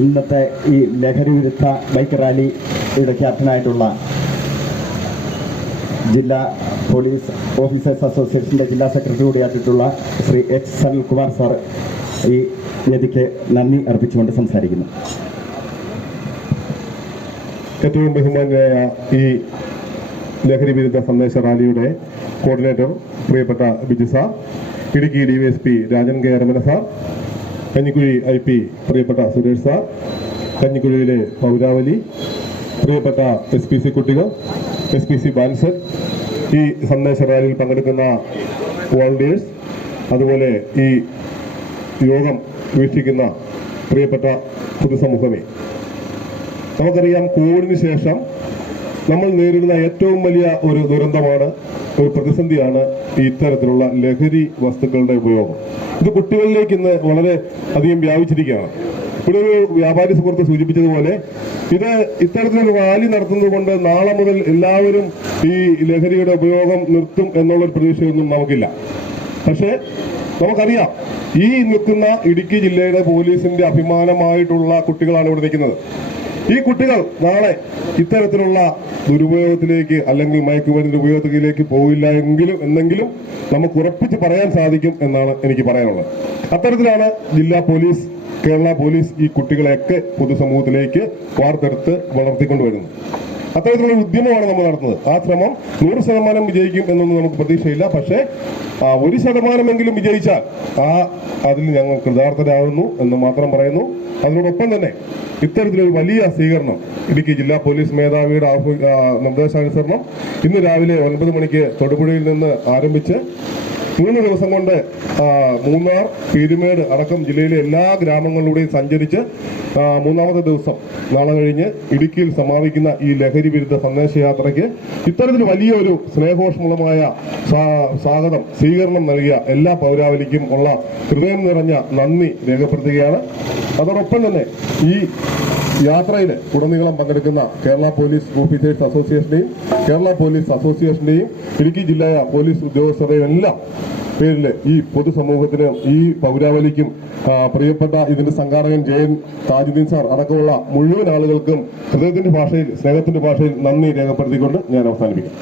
ഇന്നത്തെ ഈ ലഹരി വിരുദ്ധ ബൈക്ക് റാലിയുടെ ക്യാപ്റ്റനായിട്ടുള്ള ജില്ലാ പോലീസ് ഓഫീസേഴ്സ് അസോസിയേഷൻ്റെ ജില്ലാ സെക്രട്ടറി കൂടിയായിട്ടുള്ള ശ്രീ എച്ച് സനിൽകുമാർ സാർ ഈ വേദിക്ക് നന്ദി അർപ്പിച്ചുകൊണ്ട് സംസാരിക്കുന്നു. ഏറ്റവും ബഹുമാന്യനായ ഈ ലഹരി വിരുദ്ധ സന്ദേശ റാലിയുടെ കോർഡിനേറ്റർ പ്രിയപ്പെട്ട Biju sir, Idukki DYSP Rajan K Ramana sir, Kanjikuzhi IP പ്രിയപ്പെട്ട സുരേഷ് സാർ, കഞ്ഞിക്കുഴിയിലെ പൗരാവലി, പ്രിയപ്പെട്ട SPC കുട്ടികൾ, SPC ബാൻസർ, ഈ സന്ദേശ റാലിയിൽ പങ്കെടുക്കുന്ന വോളണ്ടിയേഴ്സ്, അതുപോലെ ഈ യോഗം വീക്ഷിക്കുന്ന പ്രിയപ്പെട്ട പൊതുസമൂഹമേ, നമുക്കറിയാം കോവിഡിന് ശേഷം നമ്മൾ നേരിടുന്ന ഏറ്റവും വലിയ ഒരു ദുരന്തമാണ്, ഒരു പ്രതിസന്ധിയാണ് ഈ ഇത്തരത്തിലുള്ള ലഹരി വസ്തുക്കളുടെ ഉപയോഗം. ഇത് കുട്ടികളിലേക്ക് ഇന്ന് വളരെ അധികം വ്യാപിച്ചിരിക്കുകയാണ്. ഇവിടെ ഒരു വ്യാപാരി സുഹൃത്ത് സൂചിപ്പിച്ചതുപോലെ ഇത് ഇത്തരത്തിലൊരു റാലി നടത്തുന്നത് കൊണ്ട് നാളെ മുതൽ എല്ലാവരും ഈ ലഹരിയുടെ ഉപയോഗം നിർത്തും എന്നുള്ളൊരു പ്രതീക്ഷയൊന്നും നമുക്കില്ല. പക്ഷേ നമുക്കറിയാം, ഈ നിൽക്കുന്ന ഇടുക്കി ജില്ലയുടെ പോലീസിന്റെ അഭിമാനമായിട്ടുള്ള കുട്ടികളാണ് ഇവിടെ നിൽക്കുന്നത്. ഈ കുട്ടികൾ നാളെ ഇത്തരത്തിലുള്ള ദുരുപയോഗത്തിലേക്ക് അല്ലെങ്കിൽ മയക്കുമരുന്നിന്റെ ഉപയോഗത്തിലേക്ക് പോവില്ല എന്നെങ്കിലും നമുക്ക് ഉറപ്പിച്ച് പറയാൻ സാധിക്കും എന്നാണ് എനിക്ക് പറയാനുള്ളത്. അത്തരത്തിലാണ് ജില്ലാ പോലീസ്, കേരള പോലീസ് ഈ കുട്ടികളെയൊക്കെ പൊതുസമൂഹത്തിലേക്ക് വാർത്തെടുത്ത് വളർത്തിക്കൊണ്ടുവരുന്നത്. അത്തരത്തിലുള്ള ഉദ്യമമാണ് നമ്മൾ നടത്തുന്നത്. ആ ശ്രമം 100% വിജയിക്കും എന്നൊന്നും നമുക്ക് പ്രതീക്ഷയില്ല. പക്ഷേ 1% വിജയിച്ചാൽ അതിൽ ഞങ്ങൾ കൃതാർത്ഥരാകുന്നു എന്ന് മാത്രം പറയുന്നു. അതിനോടൊപ്പം തന്നെ ഇത്തരത്തിലൊരു വലിയ സ്വീകരണം ഇടുക്കി ജില്ലാ പോലീസ് മേധാവിയുടെ നിർദ്ദേശാനുസരണം ഇന്ന് രാവിലെ 9 മണിക്ക് തൊടുപുഴയിൽ നിന്ന് ആരംഭിച്ച് 3 ദിവസം കൊണ്ട് മൂന്നാർ, പീരുമേട് അടക്കം ജില്ലയിലെ എല്ലാ ഗ്രാമങ്ങളിലൂടെയും സഞ്ചരിച്ച് 3ാമത്തെ ദിവസം നാളെ കഴിഞ്ഞ് ഇടുക്കിയിൽ സമാപിക്കുന്ന ഈ ലഹരി വിരുദ്ധ സന്ദേശയാത്രയ്ക്ക് ഇത്തരത്തിൽ വലിയൊരു സ്നേഹോഷ്മളമായ സ്വാഗതം, സ്വീകരണം നൽകിയ എല്ലാ പൗരാവലിക്കും ഉള്ള ഹൃദയം നിറഞ്ഞ നന്ദി രേഖപ്പെടുത്തുകയാണ്. അതോടൊപ്പം തന്നെ ഈ യാത്രയിൽ ഉടനീളം പങ്കെടുക്കുന്ന കേരള പോലീസ് ഓഫീസേഴ്സ് അസോസിയേഷന്റെയും കേരള പോലീസ് അസോസിയേഷന്റെയും ഇടുക്കി ജില്ലാ പോലീസ് ഉദ്യോഗസ്ഥരുടെയും എല്ലാം പേരിൽ ഈ പൊതുസമൂഹത്തിന്, ഈ പൗരാവലിക്കും, പ്രിയപ്പെട്ട ഇതിന്റെ സംഘാടകൻ ജയൻ താജുദ്ദീൻ സാർ അടക്കമുള്ള മുഴുവൻ ആളുകൾക്കും ഹൃദയത്തിന്റെ ഭാഷയിൽ, സ്നേഹത്തിന്റെ ഭാഷയിൽ നന്ദി രേഖപ്പെടുത്തിക്കൊണ്ട് ഞാൻ അവസാനിപ്പിക്കും.